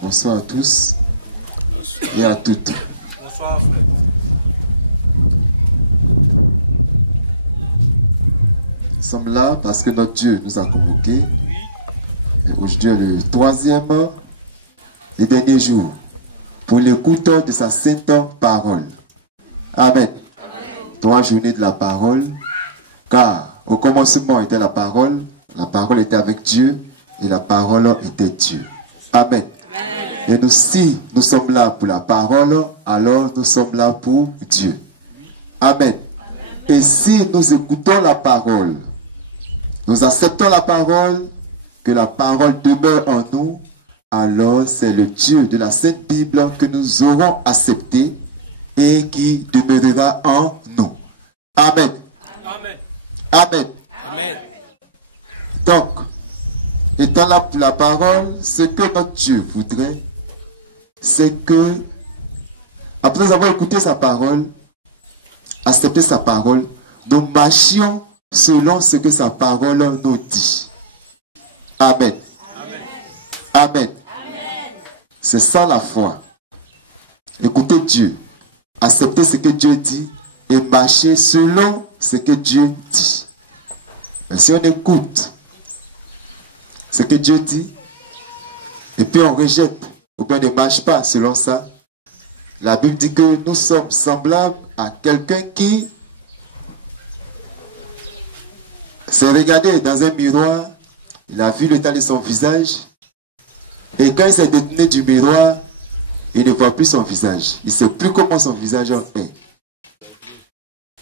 Bonsoir à tous et à toutes. Bonsoir, frère. Nous sommes là parce que notre Dieu nous a convoqués. Et aujourd'hui est le troisième et dernier jour pour l'écoute de sa sainte parole. Amen. 3 journées de la parole, car au commencement était la parole était avec Dieu et la parole était Dieu. Amen. Et nous, si nous sommes là pour la parole, alors nous sommes là pour Dieu. Amen. Et si nous écoutons la parole, nous acceptons la parole, que la parole demeure en nous, alors c'est le Dieu de la Sainte Bible que nous aurons accepté et qui demeurera en nous. Amen. Amen. Amen. Amen. Donc, étant là pour la parole, ce que notre Dieu voudrait, c'est que, après avoir écouté sa parole, accepté sa parole, nous marchions selon ce que sa parole nous dit. Amen. Amen. Amen. C'est ça la foi. Écoutez Dieu, accepter ce que Dieu dit et marcher selon ce que Dieu dit. Mais si on écoute ce que Dieu dit et puis on rejette ou bien ne marche pas selon ça, la Bible dit que nous sommes semblables à quelqu'un qui s'est regardé dans un miroir, il a vu l'état de son visage, et quand il s'est détourné du miroir, il ne voit plus son visage. Il ne sait plus comment son visage est.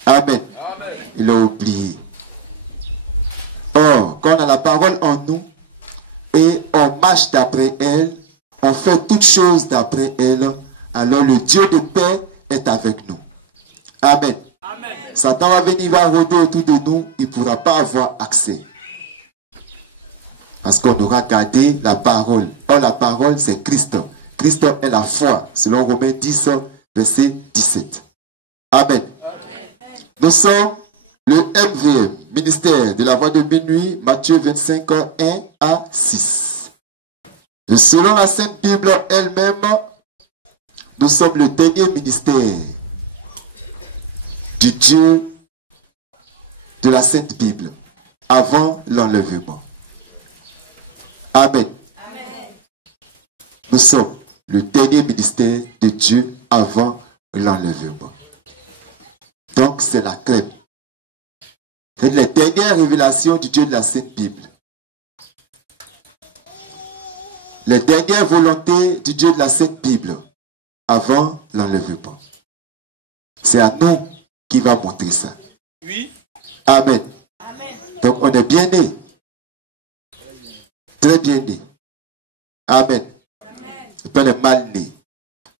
Amen. Amen. Il a oublié. Or, quand on a la parole en nous, et on marche d'après elle, on fait toutes choses d'après elle, alors le Dieu de paix est avec nous. Amen. Amen. Satan va venir, va rôder autour de nous, il ne pourra pas avoir accès. Parce qu'on aura gardé la parole. Or, la parole, c'est Christ. Christ est la foi, selon Romains 10, verset 17. Amen. Nous sommes le MVM, ministère de la voix de minuit, Matthieu 25, 1 à 6. Et selon la Sainte Bible elle-même, nous sommes le dernier ministère du Dieu de la Sainte Bible, avant l'enlèvement. Amen. Amen. Nous sommes le dernier ministère de Dieu avant l'enlèvement. Donc c'est la crème. C'est la dernière révélation du Dieu de la Sainte Bible. Les dernières volontés du Dieu de la Sainte Bible avant l'enlèvement. C'est à nous qui va montrer ça. Oui. Amen. Amen. Donc on est bien né. Très bien né. Amen. Et pas les mal nés.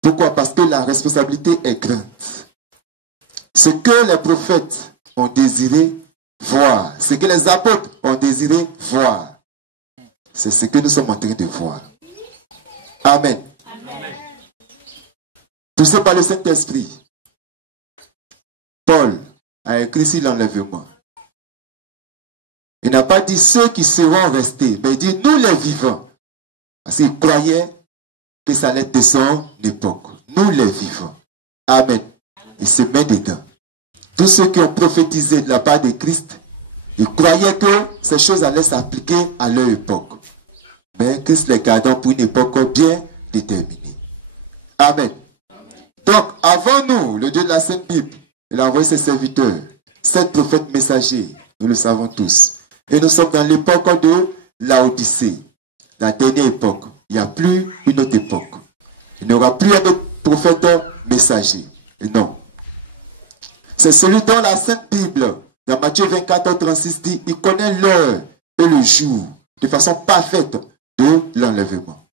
Pourquoi? Parce que la responsabilité est grande. Ce que les prophètes ont désiré voir, ce que les apôtres ont désiré voir, c'est ce que nous sommes en train de voir. Amen. Amen. Poussé par le Saint-Esprit, Paul a écrit sur l'enlèvement. Il n'a pas dit ceux qui seront restés, mais il dit nous les vivants. Parce qu'il croyait que ça allait être de son époque. Nous les vivants. Amen. Il se met dedans. Tous ceux qui ont prophétisé de la part de Christ, ils croyaient que ces choses allaient s'appliquer à leur époque. Mais Christ les gardant pour une époque bien déterminée. Amen. Donc, avant nous, le Dieu de la Sainte Bible, il a envoyé ses serviteurs, 7 prophètes messagers, nous le savons tous. Et nous sommes dans l'époque de Laodicée, la dernière époque. Il n'y a plus une autre époque. Il n'y aura plus un autre prophète messager. Et non. C'est celui dont la Sainte Bible, dans Matthieu 24, 36, dit, il connaît l'heure et le jour, de façon parfaite, de l'enlèvement.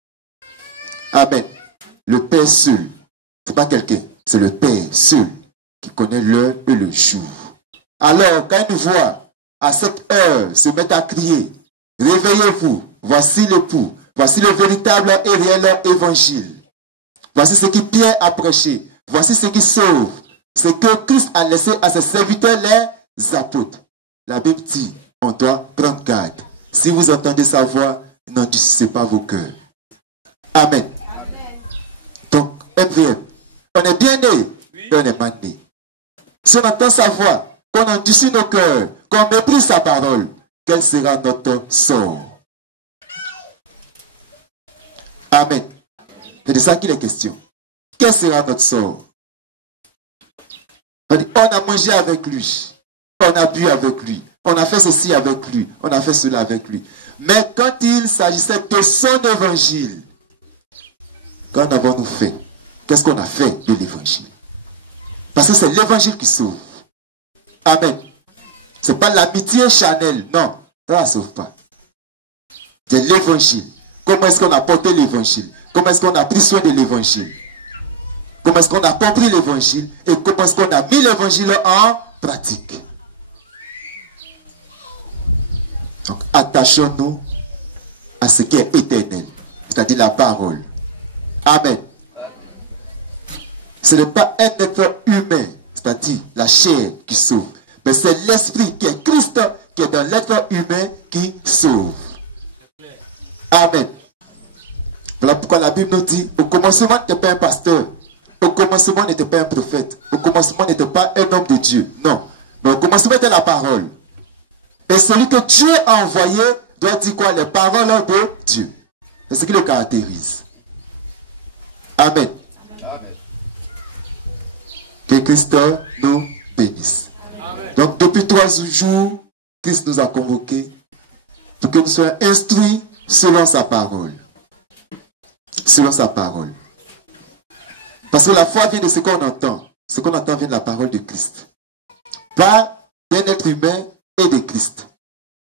Amen. Le Père seul, c'est pas quelqu'un, c'est le Père seul qui connaît l'heure et le jour. Alors, quand une voix à cette heure se met à crier, réveillez-vous, voici l'époux, voici le véritable et réel évangile. Voici ce qui Pierre a prêché, voici ce qui sauve, ce que Christ a laissé à ses serviteurs, les apôtres. La Bible dit, on doit prendre garde. Si vous entendez sa voix, n'endurcissez pas vos cœurs. Amen. MVM. On est bien né et on est mal né. Si on entend sa voix, qu'on endurcit nos cœurs, qu'on méprise sa parole, quel sera notre sort? Amen. C'est de ça qu'il est question. Quel sera notre sort? On a mangé avec lui, on a bu avec lui, on a fait ceci avec lui, on a fait cela avec lui. Mais quand il s'agissait de son évangile, qu'en avons-nous fait? Qu'est-ce qu'on a fait de l'évangile? Parce que c'est l'évangile qui sauve. Amen. Ce n'est pas l'amitié charnelle, non, ça ne sauve pas. C'est l'évangile. Comment est-ce qu'on a porté l'évangile? Comment est-ce qu'on a pris soin de l'évangile? Comment est-ce qu'on a compris l'évangile? Et comment est-ce qu'on a mis l'évangile en pratique? Donc, attachons-nous à ce qui est éternel, c'est-à-dire la parole. Amen. Ce n'est pas un être humain, c'est-à-dire la chair qui sauve, mais c'est l'esprit qui est Christ, qui est dans l'être humain qui sauve. Amen. Voilà pourquoi la Bible nous dit, au commencement n'était pas un pasteur, au commencement n'était pas un prophète, au commencement n'était pas un homme de Dieu. Non, mais au commencement était la parole. Et celui que Dieu a envoyé doit dire quoi? Les paroles de Dieu. C'est ce qui le caractérise. Amen. Amen. Que Christ nous bénisse. Amen. Donc depuis 3 jours, Christ nous a convoqués pour que nous soyons instruits selon sa parole. Selon sa parole. Parce que la foi vient de ce qu'on entend. Ce qu'on entend vient de la parole de Christ. Pas d'un être humain et de Christ.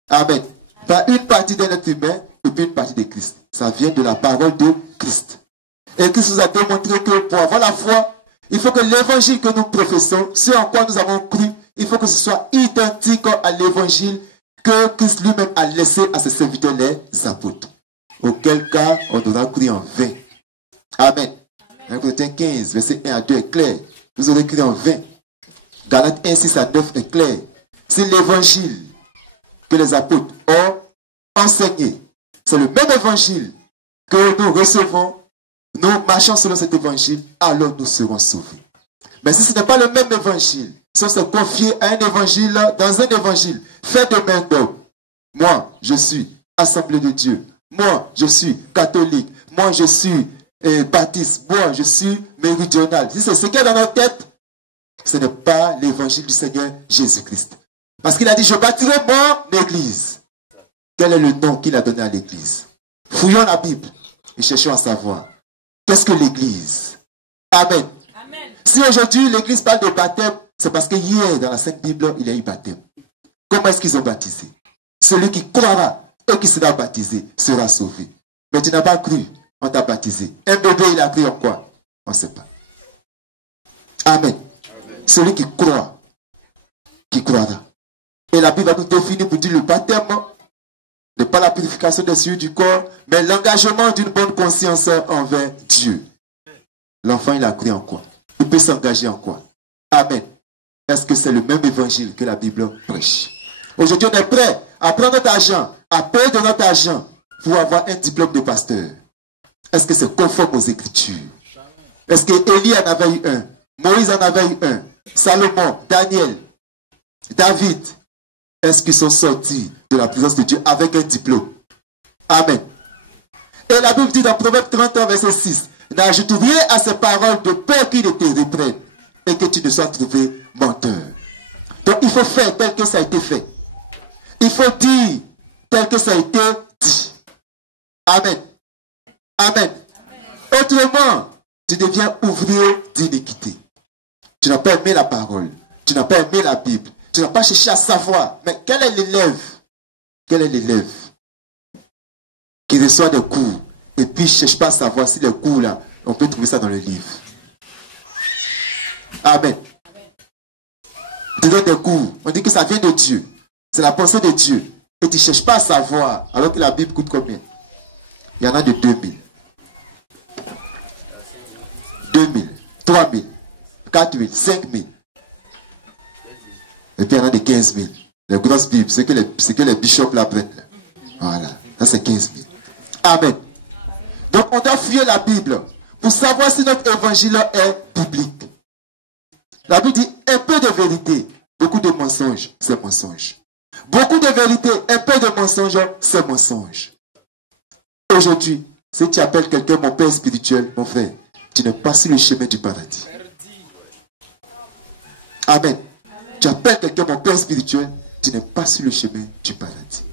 Amen. Pas une partie d'un être humain et puis une partie de Christ. Ça vient de la parole de Christ. Et Christ nous a démontré que pour avoir la foi, il faut que l'évangile que nous professons, ce en quoi nous avons cru, il faut que ce soit identique à l'évangile que Christ lui-même a laissé à ses serviteurs, les apôtres. Auquel cas, on aura cru en vain. Amen. 1 Corinthiens 15, verset 1 à 2 est clair. Vous aurez cru en vain. Galates 1, 6 à 9 est clair. C'est l'évangile que les apôtres ont enseigné. C'est le même évangile que nous recevons. Nous marchons selon cet évangile, alors nous serons sauvés. Mais si ce n'est pas le même évangile, si on se confie à un évangile, dans un évangile fait de main d'homme, moi, je suis Assemblée de Dieu. Moi, je suis catholique. Moi, je suis baptiste. Moi, je suis méridional. Si c'est ce qu'il y a dans notre tête, ce n'est pas l'évangile du Seigneur Jésus-Christ. Parce qu'il a dit, je bâtirai mon église. Quel est le nom qu'il a donné à l'église? Fouillons la Bible et cherchons à savoir. Qu'est-ce que l'église? Amen. Amen. Si aujourd'hui l'église parle de baptême, c'est parce que hier, dans la Sainte Bible, il y a eu baptême. Comment est-ce qu'ils ont baptisé? Celui qui croira et qui sera baptisé sera sauvé. Mais tu n'as pas cru, on t'a baptisé. Un bébé, il a cru en quoi? On ne sait pas. Amen. Amen. Celui qui croit, qui croira. Et la Bible va nous définir pour dire le baptême n'est pas la purification des yeux du corps, mais l'engagement d'une bonne conscience envers Dieu. L'enfant, il a cru en quoi? Il peut s'engager en quoi? Amen. Est-ce que c'est le même évangile que la Bible prêche? Aujourd'hui, on est prêt à prendre notre argent, à payer de notre argent pour avoir un diplôme de pasteur. Est-ce que c'est conforme aux Écritures? Est-ce que Élie en avait eu un? Moïse en avait eu un? Salomon, Daniel, David, est-ce qu'ils sont sortis de la présence de Dieu avec un diplôme? Amen. Et la Bible dit dans Proverbe 31, verset 6, n'ajoute rien à ces paroles de peur qu'ils ne te reprennent et que tu ne sois trouvé menteur. Donc il faut faire tel que ça a été fait. Il faut dire tel que ça a été dit. Amen. Amen. Autrement, tu deviens ouvrier d'iniquité. Tu n'as pas aimé la parole. Tu n'as pas aimé la Bible. Tu n'as pas cherché à savoir. Mais quel est l'élève? Quel est l'élève qui reçoit des cours et puis ne cherche pas à savoir si les cours là, on peut trouver ça dans le livre? Amen. Tu donnes des cours. On dit que ça vient de Dieu. C'est la pensée de Dieu. Et tu ne cherches pas à savoir. Alors que la Bible coûte combien? Il y en a de 2000. 2000, 3000, 4000, 5000. Et puis il y en a de 15 000. Les grosses Bibles, c'est que les bishops la prennent. Voilà, ça c'est 15 000. Amen. Donc on doit fouiller la Bible pour savoir si notre évangile est biblique. La Bible dit un peu de vérité, beaucoup de mensonges, c'est mensonge. Beaucoup de vérité, un peu de mensonge, c'est mensonge. Aujourd'hui, si tu appelles quelqu'un mon père spirituel, mon frère, tu n'es pas sur le chemin du paradis. Amen. Tu appelles quelqu'un mon père spirituel, tu n'es pas sur le chemin du paradis.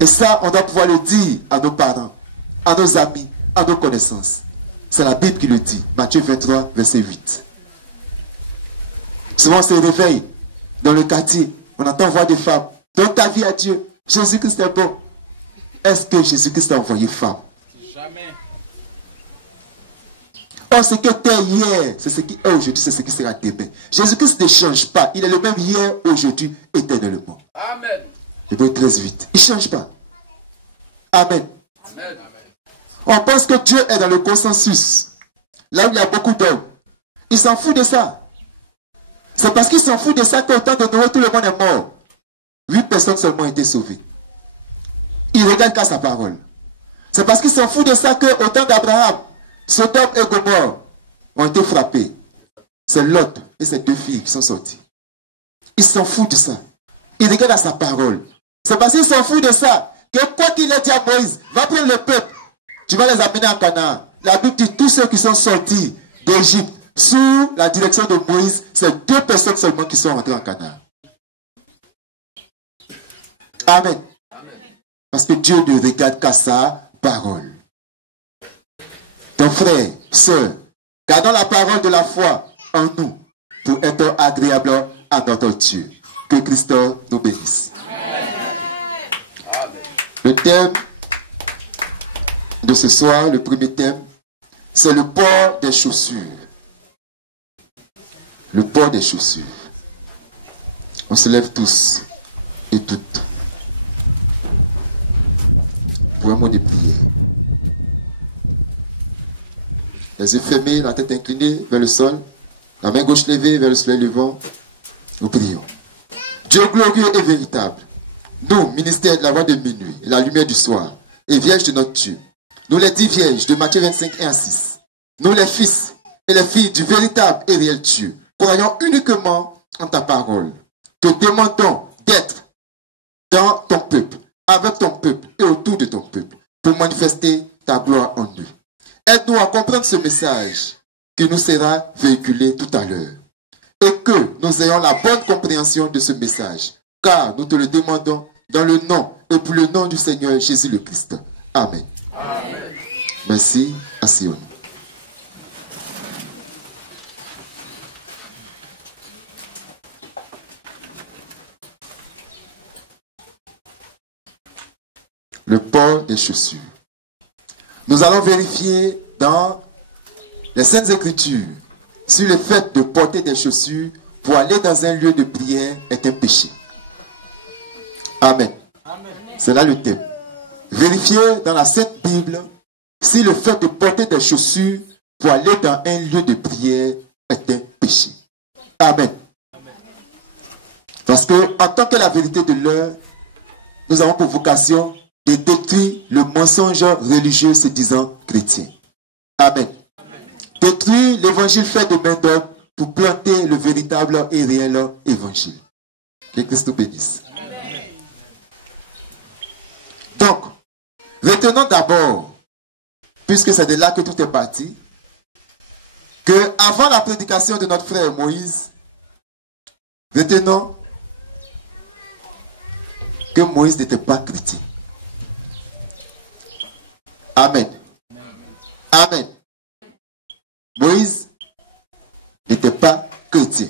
Et ça, on doit pouvoir le dire à nos parents, à nos amis, à nos connaissances. C'est la Bible qui le dit. Matthieu 23, verset 8. Souvent, on se réveille dans le quartier. On entend voir des femmes. Donne ta vie à Dieu. Jésus-Christ est bon. Est-ce que Jésus-Christ a envoyé femme? Jamais. Oh, ce que tu es hier, c'est ce qui est aujourd'hui, c'est ce qui sera demain. Jésus-Christ ne change pas. Il est le même hier, aujourd'hui, éternellement. Amen. Hébreux 13, 8. Il ne change pas. Amen. Amen. On pense que Dieu est dans le consensus. Là où il y a beaucoup d'hommes. Il s'en fout de ça. C'est parce qu'il s'en fout de ça qu'au temps de Noé, tout le monde est mort. 8 personnes seulement ont été sauvées. Il regarde qu'à sa parole. C'est parce qu'il s'en fout de ça qu'au temps d'Abraham, Sodome et Gomorrhe ont été frappés. C'est Lot et ses 2 filles qui sont sorties. Il s'en fout de ça. Il regarde à sa parole. C'est parce qu'il s'en fout de ça que quoi qu'il ait dit à Moïse, va prendre le peuple. Tu vas les amener en Canaan. La Bible dit tous ceux qui sont sortis d'Égypte sous la direction de Moïse, c'est 2 personnes seulement qui sont rentrées en Canaan. Amen. Parce que Dieu ne regarde qu'à sa parole. Ton frère, sœur, gardons la parole de la foi en nous pour être agréable à notre Dieu. Que Christ nous bénisse. Amen. Le thème de ce soir, le premier thème, c'est le port des chaussures. Le port des chaussures. On se lève tous et toutes pour un mot de prière. Les yeux fermés, la tête inclinée vers le sol, la main gauche levée vers le soleil levant. Nous prions. Dieu glorieux et véritable, nous, ministère de la voix de minuit et la lumière du soir, et vierges de notre Dieu, nous les 10 vierges de Matthieu 25, 1 à 6, nous les fils et les filles du véritable et réel Dieu, croyons uniquement en ta parole, te demandons d'être dans ton peuple, avec ton peuple et autour de ton peuple, pour manifester ta gloire en nous. Aide-nous à comprendre ce message qui nous sera véhiculé tout à l'heure. Et que nous ayons la bonne compréhension de ce message. Car nous te le demandons dans le nom et pour le nom du Seigneur Jésus le Christ. Amen. Amen. Merci. Asseyons-nous. Le port des chaussures. Nous allons vérifier dans les Saintes Écritures si le fait de porter des chaussures pour aller dans un lieu de prière est un péché. Amen. C'est là le thème. Vérifier dans la Sainte Bible si le fait de porter des chaussures pour aller dans un lieu de prière est un péché. Amen. Parce que en tant que la vérité de l'heure, nous avons pour vocation de détruire le mensonge religieux se disant chrétien. Amen. Détruire l'évangile fait de main d'homme pour planter le véritable et réel évangile. Que Christ nous bénisse. Amen. Donc, retenons d'abord, puisque c'est de là que tout est parti, que avant la prédication de notre frère Moïse, retenons que Moïse n'était pas chrétien. Amen. Amen. Moïse n'était pas chrétien.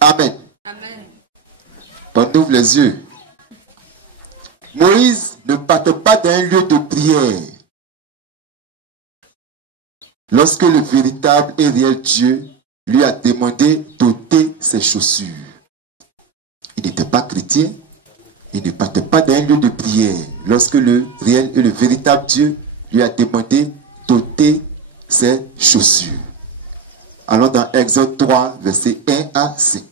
Amen. Amen. On ouvre les yeux. Moïse ne partait pas d'un lieu de prière. Lorsque le véritable et réel Dieu lui a demandé d'ôter ses chaussures. Il n'était pas chrétien. Il ne partait pas d'un lieu de prière. Lorsque le réel et le véritable Dieu lui a demandé d'ôter ses chaussures. Allons dans Exode 3, versets 1 à 5.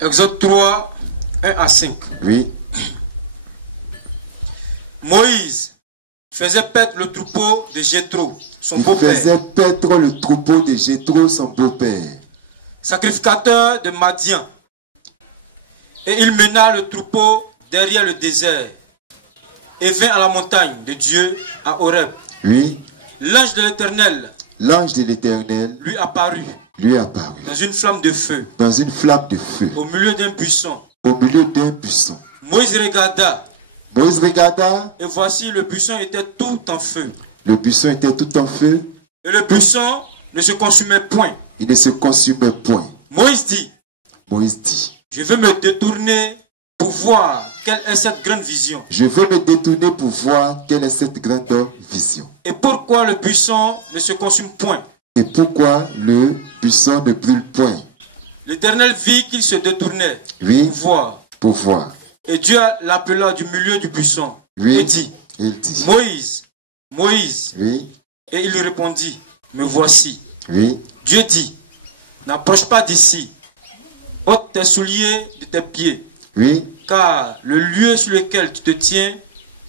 Exode 3, 1 à 5. Oui. Moïse faisait paître le troupeau de Jéthro, son Il beau-père, faisait paître le troupeau de Jéthro, son beau-père, sacrificateur de Madian. Et il mena le troupeau derrière le désert et vint à la montagne de Dieu à Horeb. oui. L'ange de l'Éternel L'ange de l'Éternel lui apparut lui apparut dans une flamme de feu dans une flamme de feu au milieu d'un buisson. au milieu d'un buisson. Moïse regarda Moïse regarda, et voici le buisson était tout en feu. le buisson était tout en feu, Et le buisson ne se consumait point. il ne se consumait point. Moïse dit, Moïse dit, je veux me détourner pour voir quelle est cette grande vision. je vais me détourner pour voir quelle est cette grande vision. Et pourquoi le buisson ne se consume point. Et pourquoi le buisson ne brûle point? L'Éternel vit qu'il se détournait Oui, pour voir. pour voir. Et Dieu l'appela du milieu du buisson Oui, et dit, il dit, Moïse, Moïse. oui, Et il lui répondit, me voici. oui, Dieu dit, n'approche pas d'ici. Ôte tes souliers de tes pieds, oui. car le lieu sur lequel tu te tiens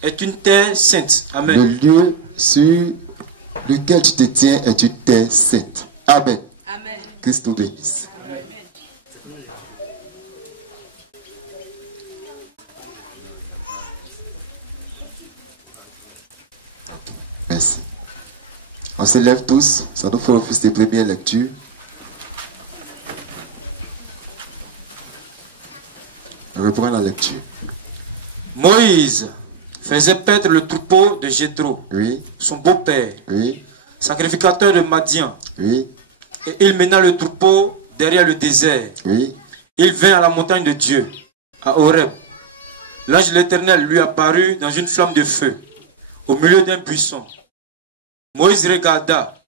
est une terre sainte. Le Amen. lieu sur lequel tu te tiens est une terre sainte. Amen. Amen. Christ nous bénisse. Merci. On se lève tous. Ça nous fait office des premières lectures. On reprend la lecture. Moïse faisait paître le troupeau de Jéthro, Oui, son beau-père, oui, sacrificateur de Madian. oui, Et il mena le troupeau derrière le désert. oui, Il vint à la montagne de Dieu, à Horeb. L'ange de l'Éternel lui apparut dans une flamme de feu, au milieu d'un buisson. Moïse regarda,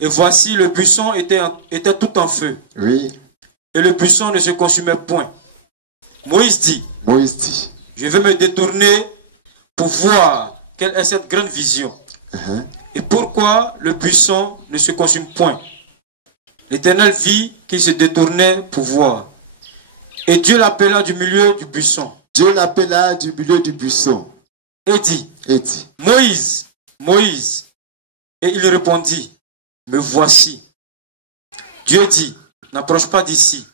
et voici le buisson était tout en feu, oui. et le buisson ne se consumait point. Moïse dit, Moïse dit, je vais me détourner pour voir quelle est cette grande vision, et pourquoi le buisson ne se consume point. L'Éternel vit qu'il se détournait pour voir, et Dieu l'appela du milieu du buisson, Dieu l'appela du milieu du buisson et dit, et dit, Moïse, Moïse. Et il répondit, me voici. Dieu dit, n'approche pas d'ici.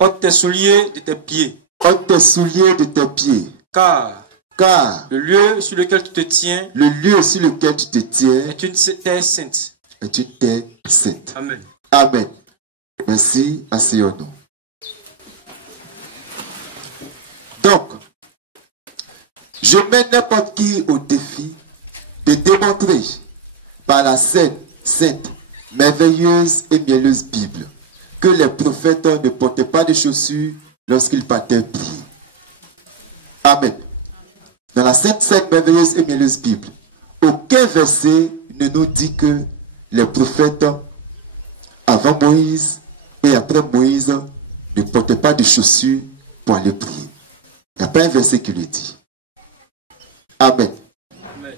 Ôte tes souliers de tes pieds, ôte tes souliers de tes pieds, car car le lieu sur lequel tu te tiens le lieu sur lequel tu te tiens est une terre sainte. est une terre sainte. Amen. Amen. Merci, asseyons-nous. Donc, je mets n'importe qui au défi de démontrer par la sainte, merveilleuse et mielleuse Bible que les prophètes ne portaient pas de chaussures lorsqu'ils partaient prier. Amen. Dans la sainte, merveilleuse et mielleuse Bible, aucun verset ne nous dit que les prophètes avant Moïse et après Moïse ne portaient pas de chaussures pour aller prier. Il n'y a pas un verset qui le dit. Amen. Amen.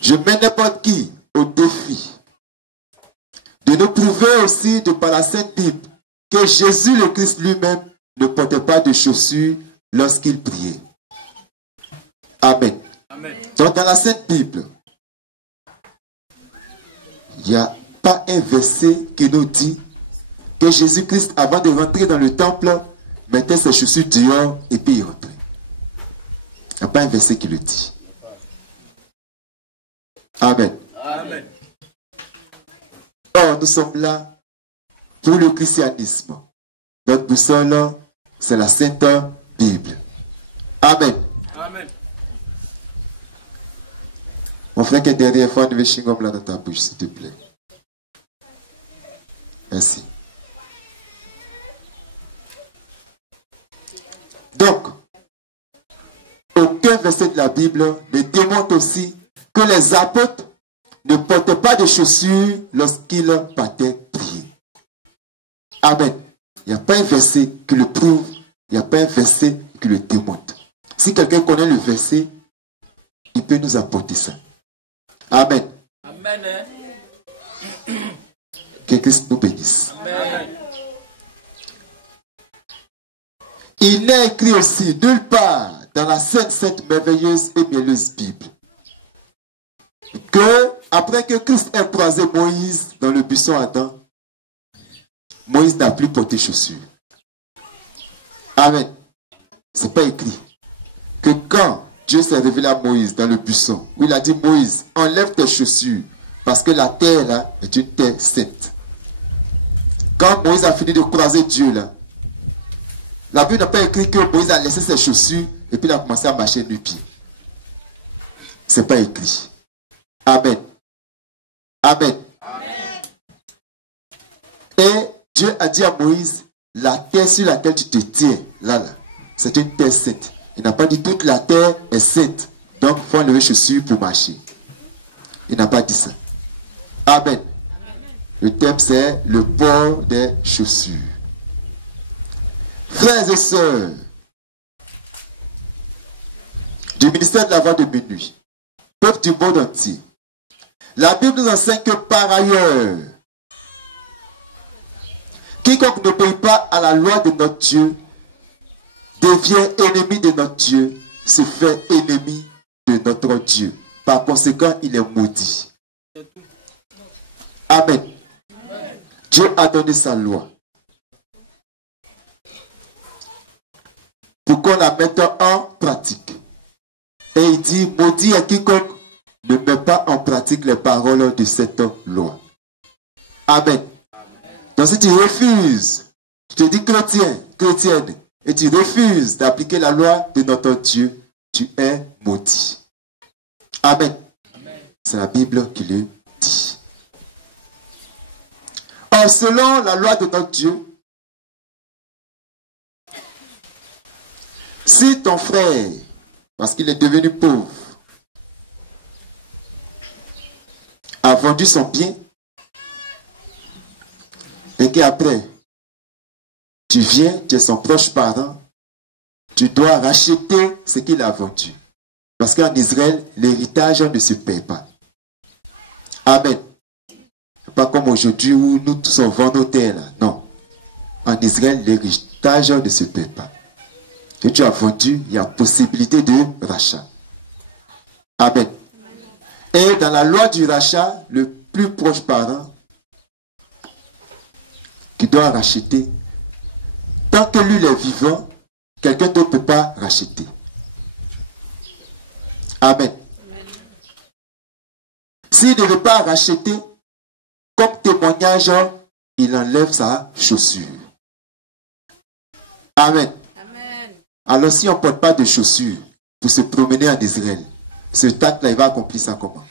Je mets n'importe qui au défi de nous prouver aussi de par la Sainte Bible que Jésus le Christ lui-même ne portait pas de chaussures lorsqu'il priait. Amen. Amen. Donc dans la Sainte Bible, il n'y a pas un verset qui nous dit que Jésus-Christ, avant de rentrer dans le temple, mettait ses chaussures dehors et puis il rentrait. Il n'y a pas un verset qui le dit. Amen. Amen. Or, nous sommes là pour le christianisme. Notre boussole, c'est la Sainte Bible. Amen. Amen. Mon frère qui est derrière, il faut enlever chewing-gum là dans ta bouche, s'il te plaît. Merci. Donc, aucun verset de la Bible ne démontre aussi que les apôtres ne portaient pas de chaussures lorsqu'ils partaient prier. Amen. Il n'y a pas un verset qui le prouve, il n'y a pas un verset qui le démontre. Si quelqu'un connaît le verset, il peut nous apporter ça. Amen. Amen. Que Christ nous bénisse. Amen. Il n'est écrit aussi nulle part dans la sainte, merveilleuse et mielleuse Bible que, après que Christ ait croisé Moïse dans le buisson Adam, Moïse n'a plus porté chaussures. Amen. C'est pas écrit que quand Dieu s'est révélé à Moïse dans le buisson, où il a dit Moïse, enlève tes chaussures, parce que la terre là est une terre sainte. Quand Moïse a fini de croiser Dieu là, la Bible n'a pas écrit que Moïse a laissé ses chaussures et puis il a commencé à marcher nu-pied. C'est pas écrit. Amen. Amen. Amen. Et Dieu a dit à Moïse, la terre sur laquelle tu te tiens, là, c'est une terre sainte. Il n'a pas dit toute la terre est sainte. Donc, il faut enlever les chaussures pour marcher. Il n'a pas dit ça. Amen. Amen. Le thème, c'est le port des chaussures. Frères et sœurs, du ministère de la voix de minuit, peuple du monde entier, la Bible nous enseigne que par ailleurs, quiconque n'obéit pas à la loi de notre Dieu devient ennemi de notre Dieu, se fait ennemi de notre Dieu. Par conséquent, il est maudit. Amen. Dieu a donné sa loi pour qu'on la mette en pratique. Et il dit, maudit est quiconque ne met pas en pratique les paroles de cette loi. Amen. Donc si tu refuses, tu te dis chrétien, chrétienne, et tu refuses d'appliquer la loi de notre Dieu, tu es maudit. Amen. C'est la Bible qui le dit. Or, selon la loi de notre Dieu, si ton frère, parce qu'il est devenu pauvre, a vendu son bien, et qu'après, tu viens, tu es son proche parent, tu dois racheter ce qu'il a vendu. Parce qu'en Israël, l'héritage ne se paie pas. Amen. Pas comme aujourd'hui où nous tous on vend nos terres. Là. Non. En Israël, l'héritage ne se paie pas. Que tu as vendu, il y a possibilité de rachat. Amen. Et dans la loi du rachat, le plus proche parent qui doit racheter, tant que lui est vivant, quelqu'un d'autre ne peut pas racheter. Amen. S'il ne veut pas racheter, comme témoignage, il enlève sa chaussure. Amen. Amen. Alors si on ne porte pas de chaussures pour se promener en Israël, ce acte-là, il va accomplir ça comment?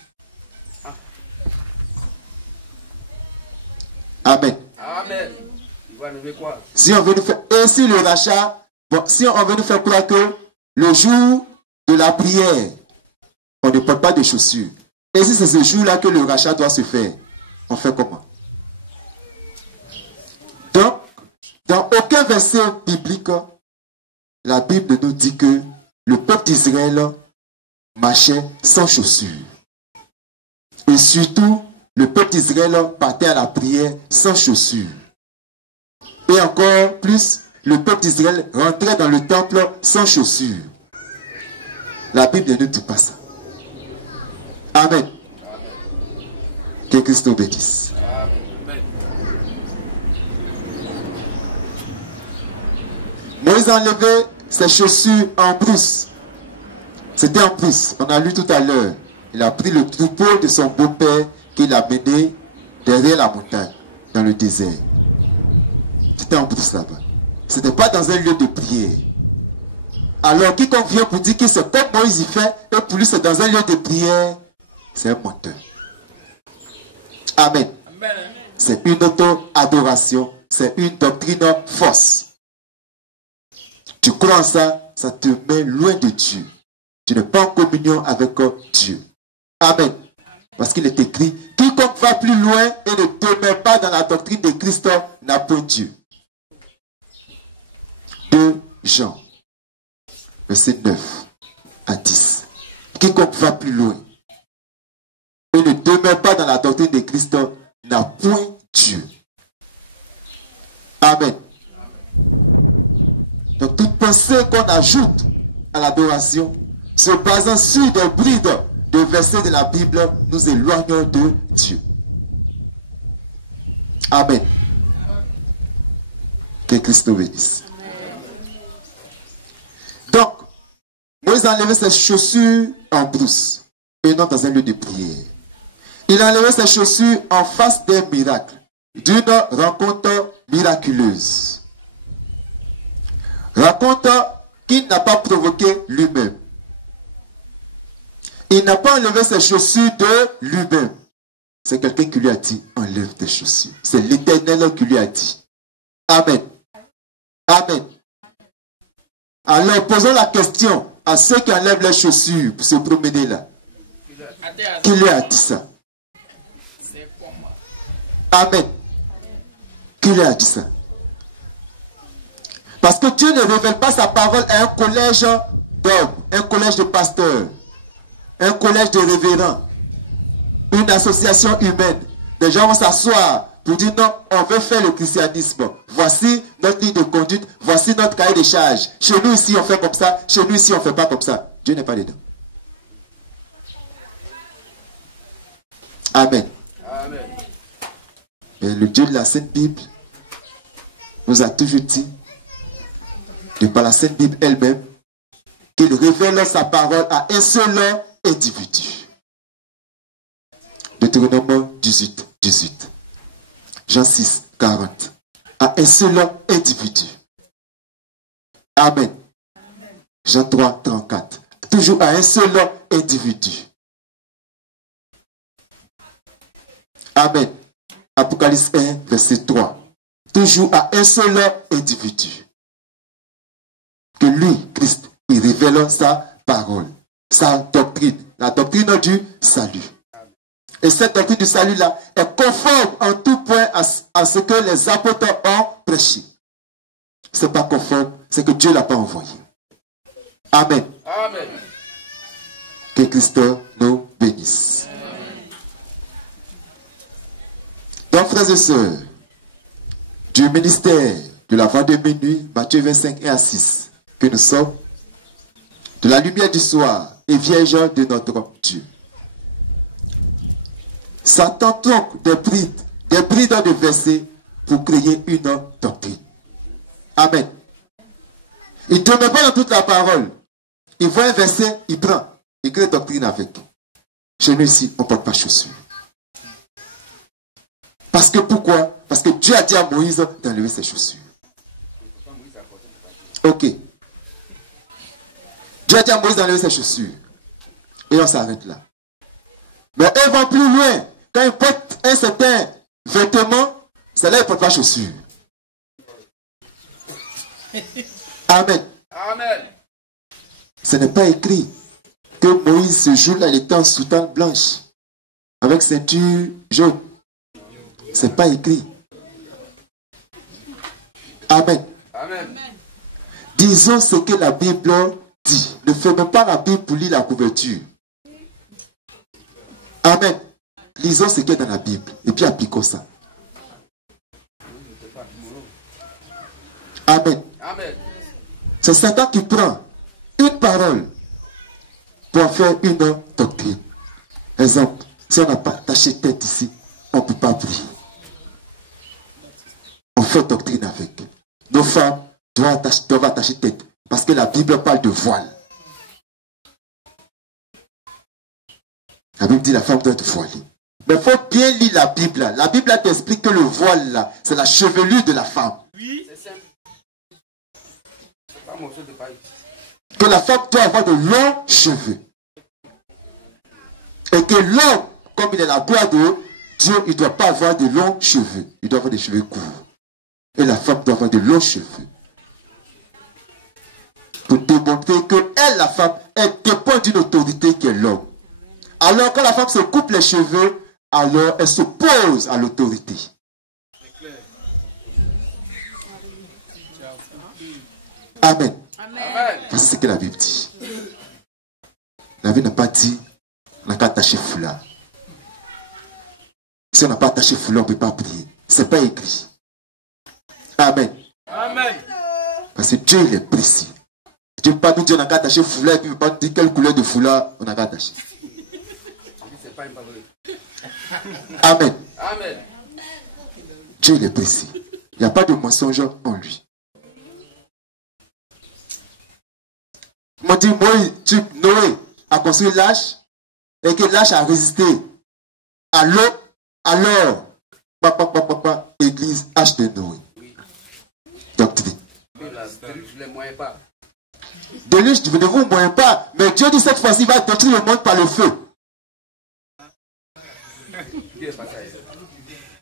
Amen. Amen. Si on veut nous faire, et si le rachat, bon, si on veut nous faire croire que le jour de la prière, on ne porte pas de chaussures. Et si c'est ce jour-là que le rachat doit se faire, on fait comment? Donc, dans aucun verset biblique, la Bible nous dit que le peuple d'Israël marchait sans chaussures. Et surtout, le peuple d'Israël partait à la prière sans chaussures. Et encore plus, le peuple d'Israël rentrait dans le temple sans chaussures. La Bible ne nous dit pas ça. Amen. Que Christ nous bénisse. Amen. Moïse a enlevé ses chaussures en brousse. C'était en brousse. On a lu tout à l'heure. Il a pris le troupeau de son beau-père qu'il a mené derrière la montagne, dans le désert. C'était en brousse là-bas. Ce n'était pas dans un lieu de prière. Alors, quiconque vient pour dire que c'est comme Moïse y fait, et pour lui c'est dans un lieu de prière, c'est un menteur. Amen. Amen. C'est une auto-adoration, c'est une doctrine fausse. Tu crois en ça, ça te met loin de Dieu. Tu n'es pas en communion avec Dieu. Amen. Parce qu'il est écrit, quiconque va plus loin et ne demeure pas dans la doctrine de Christ n'a point Dieu. 2 Jean, verset 9 à 10. Quiconque va plus loin et ne demeure pas dans la doctrine de Christ n'a point Dieu. Amen. Donc toute pensées qu'on ajoute à l'adoration, se basant sur des brides de versets de la Bible, nous éloignons de Dieu. Amen. Que Christ nous bénisse. Donc, Moïse a enlevé ses chaussures en brousse et non dans un lieu de prière. Il a enlevé ses chaussures en face d'un miracle, d'une rencontre miraculeuse. Rencontre qu'il n'a pas provoqué lui-même. Il n'a pas enlevé ses chaussures de lui-même. C'est quelqu'un qui lui a dit, enlève tes chaussures. C'est l'Éternel qui lui a dit. Amen. Amen. Alors posons la question à ceux qui enlèvent leurs chaussures pour se promener là. Qui lui a dit ça? Amen. Qui lui a dit ça? Parce que Dieu ne révèle pas sa parole à un collège d'hommes, un collège de pasteurs, un collège de révérends, une association humaine. Des gens vont s'asseoir pour dire non, on veut faire le christianisme. Voici notre ligne de conduite, voici notre cahier de charges. Chez nous ici on fait comme ça, chez nous ici on ne fait pas comme ça. Dieu n'est pas dedans. Amen. Amen. Et le Dieu de la Sainte Bible nous a toujours dit, de par la Sainte Bible elle-même, qu'il révèle sa parole à un seul individu. Deutéronome 18, 18. Jean 6, 40. À un seul individu. Amen. Jean 3, 34. Toujours à un seul individu. Amen. Apocalypse 1, verset 3. Toujours à un seul individu. Que lui, Christ, il révèle sa parole, sa doctrine, la doctrine du salut. Et cette doctrine du salut-là est conforme en tout point à ce que les apôtres ont prêché. Ce n'est pas conforme, c'est que Dieu ne l'a pas envoyé. Amen. Amen. Que Christ nous bénisse. Donc, frères et sœurs, du ministère de la voix de minuit, Matthieu 25, 1 à 6, que nous sommes, de la lumière du soir et vierge de notre Dieu. Satan donc des brides de versets pour créer une doctrine. Amen. Il ne met pas dans toute la parole. Il voit un verset, il prend, il crée doctrine avec. Chez nous ici, on ne porte pas chaussures. Parce que pourquoi? Parce que Dieu a dit à Moïse d'enlever ses chaussures. Ok. Dieu a dit à Moïse d'enlever ses chaussures. Et on s'arrête là. Mais eux vont plus loin. Quand ils portent un certain vêtement, c'est là qu'ils ne portent pas chaussures. Amen. Amen. Ce n'est pas écrit que Moïse ce jour-là, il était en soutane blanche avec ceinture jaune. Ce n'est pas écrit. Amen. Amen. Disons ce que la Bible dit. Ne fermez pas la Bible pour lire la couverture. Amen. Lisons ce qui est dans la Bible et puis appliquons ça. Amen. Amen. C'est Satan qui prend une parole pour en faire une doctrine. Exemple, si on n'a pas attaché tête ici, on ne peut pas prier. On fait doctrine avec. Nos femmes doivent attacher tête parce que la Bible parle de voile. La Bible dit que la femme doit être voilée. Mais il faut bien lire la Bible. La Bible t'explique que le voile là, c'est la chevelure de la femme. Oui, c'est simple. C'est pas un morceau de paille. Que la femme doit avoir de longs cheveux. Et que l'homme, comme il est la gloire de Dieu, il ne doit pas avoir de longs cheveux. Il doit avoir des cheveux courts. Et la femme doit avoir de longs cheveux. Pour démontrer que elle, la femme, elle dépend d'une autorité qui est l'homme. Alors quand la femme se coupe les cheveux, alors elle s'oppose à l'autorité. Amen. Amen. C'est ce que la Bible dit. La Bible n'a pas dit on n'a qu'à attacher foulard. Si on n'a pas attaché foulard, on ne peut pas prier. Ce n'est pas écrit. Amen. Amen. Parce que Dieu il est précis. Tu ne peux pas nous dire on a qu'à attacher foulard et puis pas dire quelle couleur de foulard on a qu'à attacher. Amen. Amen. Dieu il est précis. Il n'y a pas de mensonge en lui. On dit Noé a construit l'arche et que l'arche a résisté à l'eau. Alors, église H de Noé. Doctrine. Je ne les moyens pas. Déluge, ne vous moyens pas. Mais Dieu dit cette fois-ci, il va détruire le monde par le feu.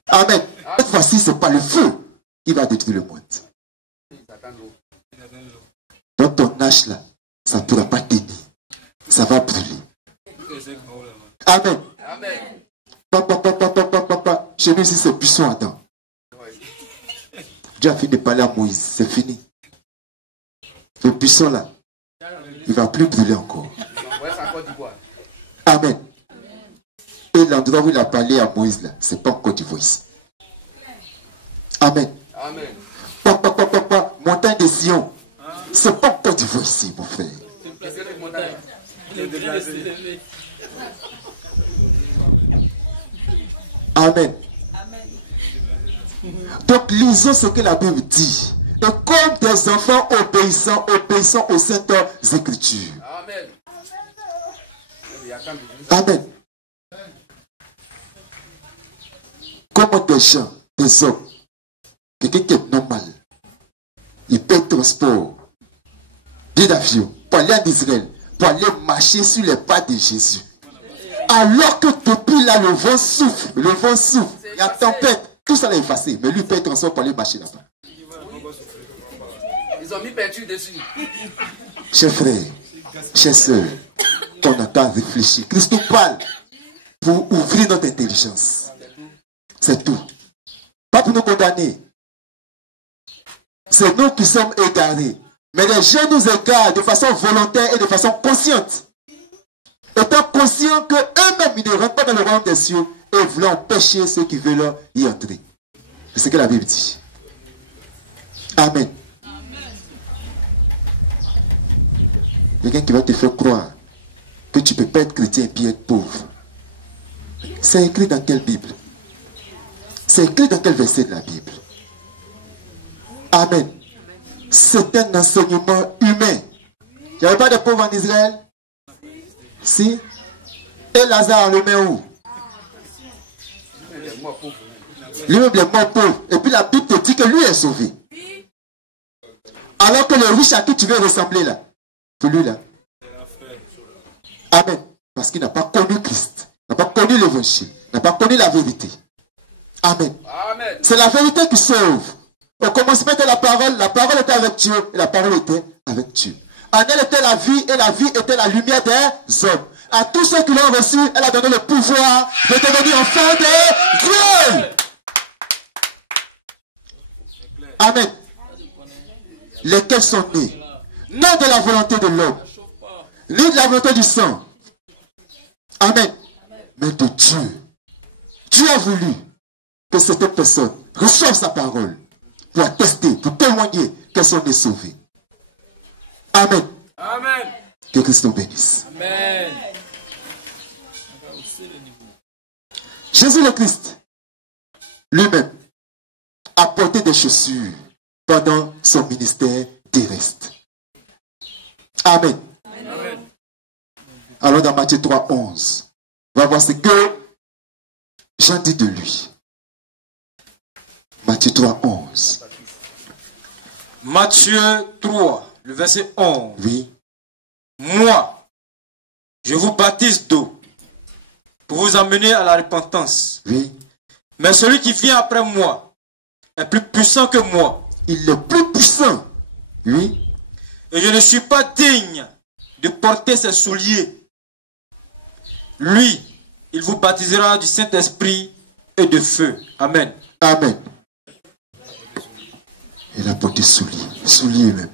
Amen. Cette fois-ci, c'est par le feu. Il va détruire le monde. Donc ton âge là, ça ne pourra pas tenir. Ça va brûler. Amen. Amen. Papa. Chez nous ici, c'est puissant Adam. Dieu a fini de parler à Moïse. C'est fini. Le puissant là, il ne va plus brûler encore. Amen. Et l'endroit où il a parlé à Moïse là, c'est pas encore d'Ivoire ici. Amen. Amen. Papa, montagne de Sion. C'est pas encore d'Ivoire ici, mon frère. Amen. Donc lisons ce que la Bible dit. Et comme des enfants obéissants aux saintes écritures. Amen. Amen. Comment des gens, des hommes, quelqu'un qui est normal, il paye transport, billet d'avion, pour aller en Israël, pour aller marcher sur les pas de Jésus. Alors que depuis là, le vent souffle, il y a tempête, tout ça est effacé, mais lui paye transport pour aller marcher là-bas. Ils ont mis peinture dessus. Chers frères, chers sœurs, qu'on a qu'à réfléchir. Christ nous parle pour ouvrir notre intelligence. C'est tout. Pas pour nous condamner. C'est nous qui sommes égarés. Mais les gens nous égarent de façon volontaire et de façon consciente. Étant conscients qu'eux-mêmes, ils ne rentrent pas dans le royaume des cieux et voulant empêcher ceux qui veulent y entrer. C'est ce que la Bible dit. Amen. Quelqu'un qui va te faire croire que tu ne peux pas être chrétien et puis être pauvre. C'est écrit dans quelle Bible? C'est écrit dans quel verset de la Bible? Amen. C'est un enseignement humain. Il n'y avait pas de pauvres en Israël? Si? Et Lazare le met où? Lui-même il est mort pauvre. Et puis la Bible te dit que lui est sauvé. Alors que le riche à qui tu veux ressembler là, celui-là. Amen. Parce qu'il n'a pas connu Christ, n'a pas connu l'évangile, n'a pas connu la vérité. Amen. Amen. C'est la vérité qui sauve. Au commencement était la parole était avec Dieu, et la parole était avec Dieu. En elle était la vie, et la vie était la lumière des hommes. À tous ceux qui l'ont reçu, elle a donné le pouvoir de devenir enfants de Dieu. Amen. Lesquels sont nés, non de la volonté de l'homme, ni de la volonté du sang. Amen. Mais de Dieu. Dieu a voulu que cette personne reçoive sa parole pour attester, pour témoigner qu'elles sont des sauvées. Amen. Amen. Que Christ nous bénisse. Amen. Jésus le Christ, lui-même, a porté des chaussures pendant son ministère terrestre. Amen. Amen. Alors dans Matthieu 3, 11, on va voir ce que Jean dit de lui. Matthieu 3, 11. Matthieu 3, le verset 11. Oui. Moi, je vous baptise d'eau pour vous amener à la repentance. Oui. Mais celui qui vient après moi est plus puissant que moi. Il est plus puissant. Oui. Et je ne suis pas digne de porter ses souliers. Lui, il vous baptisera du Saint-Esprit et de feu. Amen. Amen. Il a porté souliers même.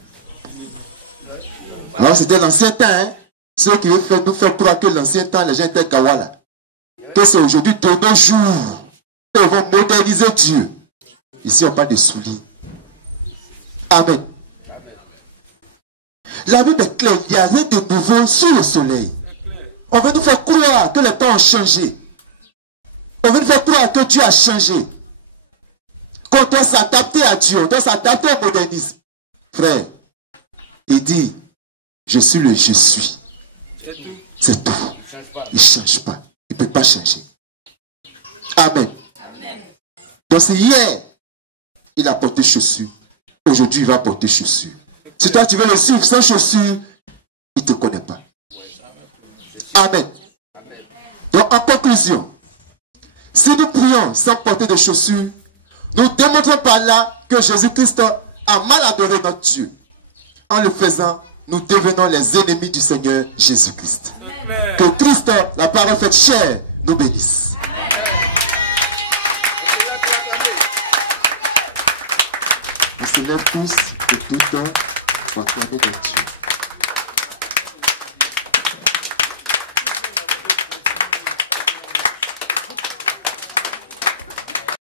Alors c'était l'ancien temps, hein? Ceux qui veulent nous faire croire que l'ancien temps, les gens étaient kawala. Que c'est aujourd'hui de nos jours. Ils vont moderniser Dieu. Ici, on parle de souliers. Amen. La Bible est claire, il n'y a rien de nouveau sous le soleil. On veut nous faire croire que les temps ont changé. On veut nous faire croire que Dieu a changé. Qu'on doit s'adapter à Dieu, on doit s'adapter au modernisme. Frère, il dit, je suis le je suis. C'est tout. Il ne change pas. Il ne peut pas changer. Amen. Donc c'est hier, il a porté chaussures. Aujourd'hui, il va porter chaussures. Si toi, tu veux le suivre sans chaussures, il ne te connaît pas. Amen. Donc, en conclusion, si nous prions sans porter de chaussures, nous démontrons par là que Jésus-Christ a mal adoré notre Dieu. En le faisant, nous devenons les ennemis du Seigneur Jésus-Christ. Que Christ, la parole faite chair, nous bénisse. On se lève tous et tout le temps pour acclamer notre Dieu.